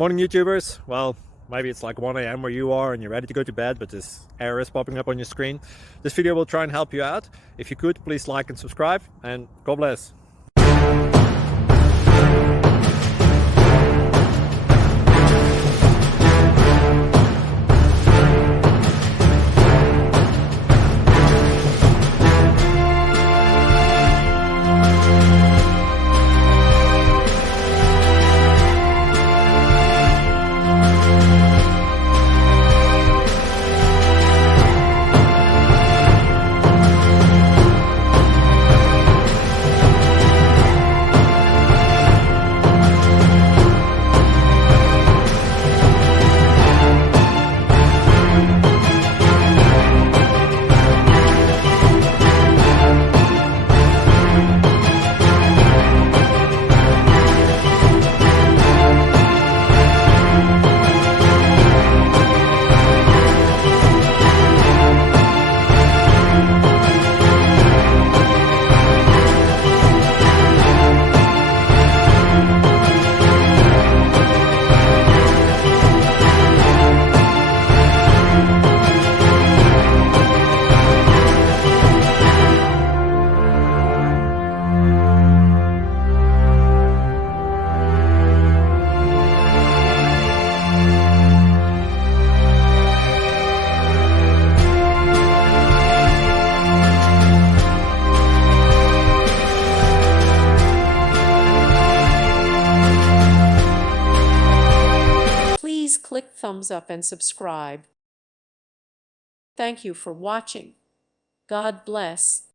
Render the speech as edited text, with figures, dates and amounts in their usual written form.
Morning YouTubers. Well, maybe it's like 1 a.m. where you are and you're ready to go to bed, but this error is popping up on your screen. This video will try and help you out. If you could, please like and subscribe, and God bless. Please click thumbs up and subscribe. Thank you for watching. God bless.